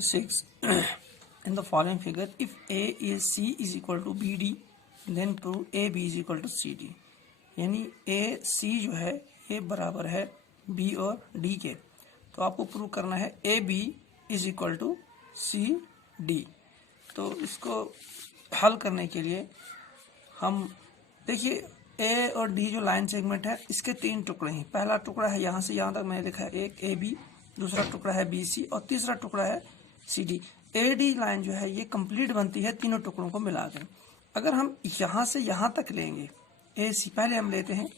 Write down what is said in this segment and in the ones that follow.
number 6. In the following figure, if A is C is equal to BD, then prove AB is equal to CD. यानी AC जो है ये बराबर है B और D के, तो आपको प्रूव करना है AB is equal to CD. तो इसको हल करने के लिए हम देखिए A और D जो लाइन सेगमेंट है इसके 3 टुकड़े हैं. पहला टुकड़ा है यहाँ से यहाँ तक मैंने लिखा है एक AB, दूसरा टुकड़ा है BC और तीसरा टुकड़ा है CD. AD लाइन जो है ये कंप्लीट बनती है तीनों टुकड़ों को मिलाकर. अगर हम यहाँ से यहाँ तक लेंगे AC, पहले हम लेते हैं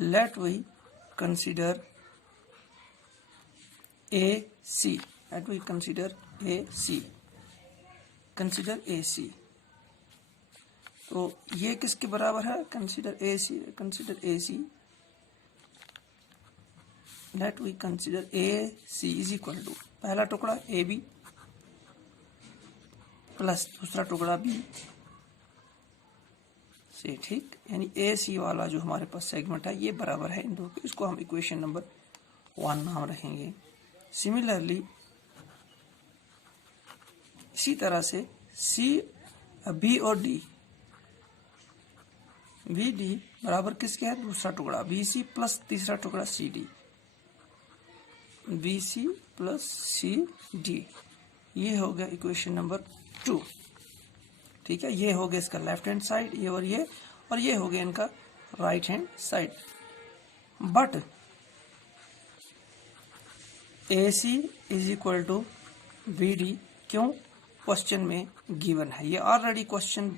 let we consider AC. Let we consider AC. Consider AC. तो ये किसके बराबर है? Consider AC. Consider AC. Let we consider AC is equal to पहला टुकड़ा AB प्लस दूसरा टुकड़ा B से. ठीक, यानी AC वाला जो हमारे पास सेगमेंट है ये बराबर है इन दो के. इसको हम इक्वेशन नंबर 1 नाम रखेंगे. सिमिलरली इसी तरह से B और D, BD बराबर किसके है? दूसरा टुकड़ा BC प्लस तीसरा टुकड़ा CD. BC प्लस CD, ये हो गया इक्वेशन नंबर 2. ठीक है, ये हो गया इसका लेफ्ट हैंड साइड, ये और ये हो गया इनका right hand side. But AC is equal to BD क्यों? क्वेश्चन में गिवन है. ये ऑलरेडी क्वेश्चन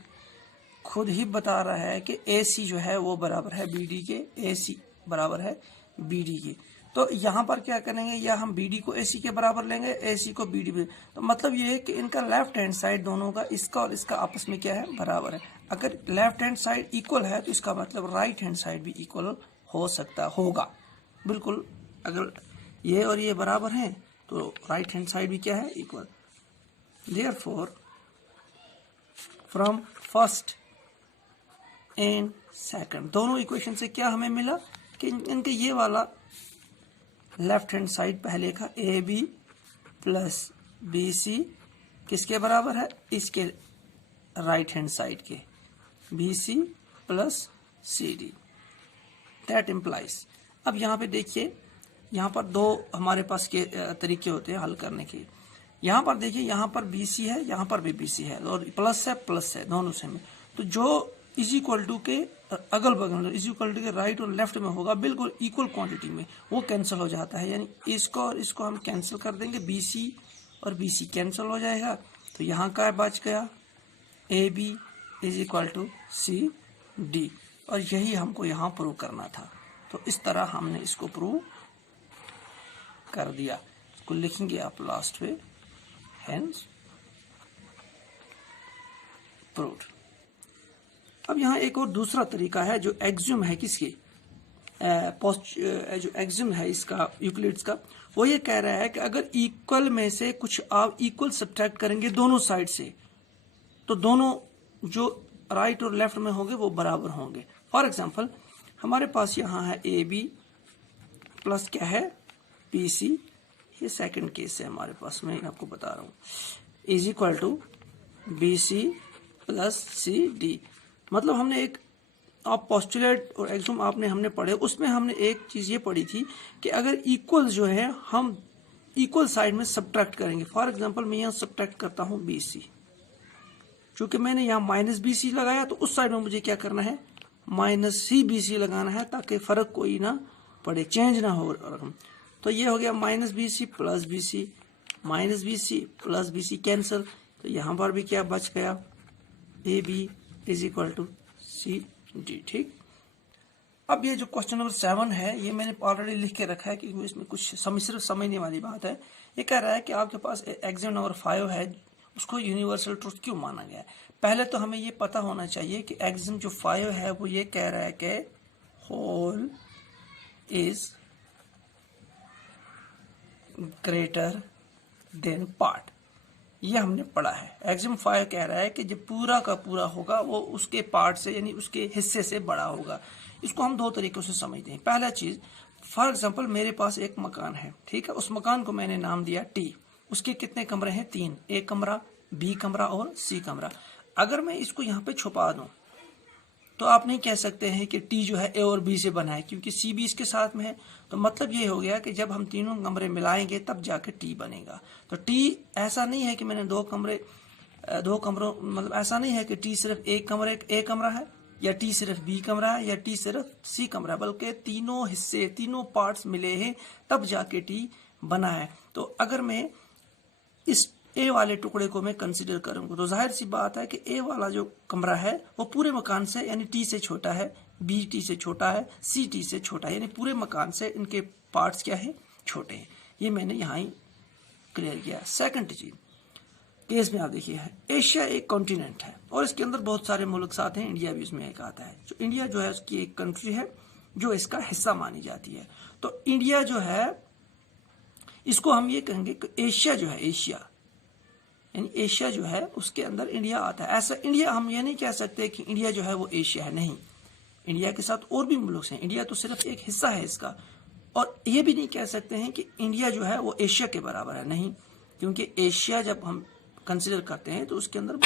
खुद ही बता रहा है कि AC जो है वो बराबर है BD के. AC बराबर है BD के. तो यहाँ पर क्या करेंगे, या हम BD को AC के बराबर लेंगे, AC को BD पे. तो मतलब ये है कि इनका लेफ्ट हैंड साइड दोनों का, इसका और इसका आपस में क्या है? बराबर है. अगर लेफ्ट हैंड साइड इक्वल है तो इसका मतलब राइट हैंड साइड भी इक्वल हो सकता होगा. बिल्कुल, अगर ये और ये बराबर हैं तो राइट हैंड साइड भी क्या है? Equal. Therefore from first and second दोनों इक्वेशन से क्या हमें मिला कि इनके ये वाला लेफ्ट हैंड साइड पहले का AB प्लस BC किसके बराबर है? इसके राइट हैंड साइड के BC plus CD. That implies. अब यहाँ पे देखिए, यहाँ पर दो हमारे पास के तरीके होते हैं हल करने के. यहाँ पर देखिए, यहाँ पर BC है, यहाँ पर भी BC है और प्लस है दोनों से में. तो जो इज इक्वल टू के अगल बगल इज इक्वल टू के राइट और लेफ्ट में होगा बिल्कुल इक्वल क्वांटिटी में, वो कैंसिल हो जाता है. यानी इसको और इसको हम कैंसिल कर देंगे, BC और BC कैंसिल हो जाएगा. तो यहाँ का बच गया AB is equal to CD. और यही हमको यहाँ प्रूव करना था. तो इस तरह हमने इसको प्रूव कर दिया. इसको लिखेंगे आप लास्ट में, हेंस प्रूव्ड. अब यहाँ एक और दूसरा तरीका है जो एक्सियम है किसकी, जो एक्सियम है इसका यूक्लिड्स का, वो ये कह रहा है कि अगर इक्वल में से कुछ आप इक्वल सब्ट्रैक्ट करेंगे दोनों साइड से, तो दोनों जो राइट और लेफ्ट में होंगे वो बराबर होंगे. फॉर एग्जांपल हमारे पास यहाँ है AB प्लस क्या है? BC. ये सेकंड केस है हमारे पास, मैं आपको बता रहा हूँ. Is equal to BC plus CD. मतलब हमने एक आप पोस्टुलेट और एक्सियम हमने पढ़े, उसमें हमने एक चीज ये पढ़ी थी कि अगर इक्वल जो है हम इक्वल साइड में सब्ट्रैक्ट करेंगे. फॉर एग्जांपल मैं यहाँ सब्ट्रैक्ट करता हूँ BC, चूंकि मैंने यहाँ माइनस BC लगाया तो उस साइड में मुझे क्या करना है? माइनस ही BC लगाना है, ताकि फर्क कोई ना पड़े, चेंज ना हो रकम. तो ये हो गया minus BC plus BC, minus BC plus BC cancel. तो यहाँ पर भी क्या बच गया? AB is equal to CD. ठीक. अब ये जो क्वेश्चन नंबर 7 है ये मैंने ऑलरेडी लिख के रखा है क्योंकि इसमें कुछ सिर्फ समझने वाली बात है. ये कह रहा है कि आपके पास एक्सियम नंबर 5 है, उसको यूनिवर्सल ट्रुथ क्यों माना गया है? पहले तो हमें ये पता होना चाहिए कि एक्सियम जो 5 है वो ये कह रहा है कि whole is greater than part. ये हमने पढ़ा है. एक्सियम 5 कह रहा है कि जब पूरा का पूरा होगा वो उसके पार्ट से यानी उसके हिस्से से बड़ा होगा. इसको हम दो तरीकों से समझते हैं. पहला चीज फॉर एग्जाम्पल मेरे पास एक मकान है, ठीक है, उस मकान को मैंने नाम दिया टी। उसके कितने कमरे हैं? 3, ए कमरा, बी कमरा और सी कमरा। अगर मैं इसको यहाँ पे छुपा दूं तो आप नहीं कह सकते हैं कि टी जो है ए और बी से बना है, क्योंकि सी भी इसके साथ में है। तो मतलब ये हो गया कि जब हम तीनों कमरे मिलाएंगे तब जाके टी बनेगा। तो टी ऐसा नहीं है कि मैंने दो कमरों मतलब ऐसा नहीं है कि टी सिर्फ एक कमरे ए कमरा है, या टी सिर्फ बी कमरा है, या टी सिर्फ सी कमरा है, बल्कि तीनों हिस्से, तीनों पार्ट्स मिले हैं तब जाके टी बना है। तो अगर मैं इस ए वाले टुकड़े को मैं कंसीडर करूंगा तो जाहिर सी बात है कि ए वाला जो कमरा है वो पूरे मकान से यानी टी से छोटा है, बी टी से छोटा है, सी टी से छोटा है, यानी पूरे मकान से इनके पार्ट्स क्या है? छोटे हैं। ये मैंने यहाँ ही क्लियर किया। सेकंड चीज केस में आप देखिए है, एशिया एक कॉन्टिनेंट है और इसके अंदर बहुत सारे मुल्क साथ हैं, इंडिया भी उसमें एक आता है। जो इंडिया जो है उसकी एक कंट्री है जो इसका हिस्सा मानी जाती है। तो इंडिया जो है इसको हम ये कहेंगे कि एशिया जो है, एशिया यानी एशिया जो है उसके अंदर इंडिया आता है। ऐसा इंडिया हम ये नहीं कह सकते कि इंडिया जो है वो एशिया है, नहीं, इंडिया के साथ और भी मुल्क हैं, इंडिया तो सिर्फ एक हिस्सा है इसका। और ये भी नहीं कह सकते हैं कि इंडिया जो है वो एशिया के बराबर है, नहीं, क्योंकि एशिया जब हम कंसिडर करते हैं तो उसके अंदर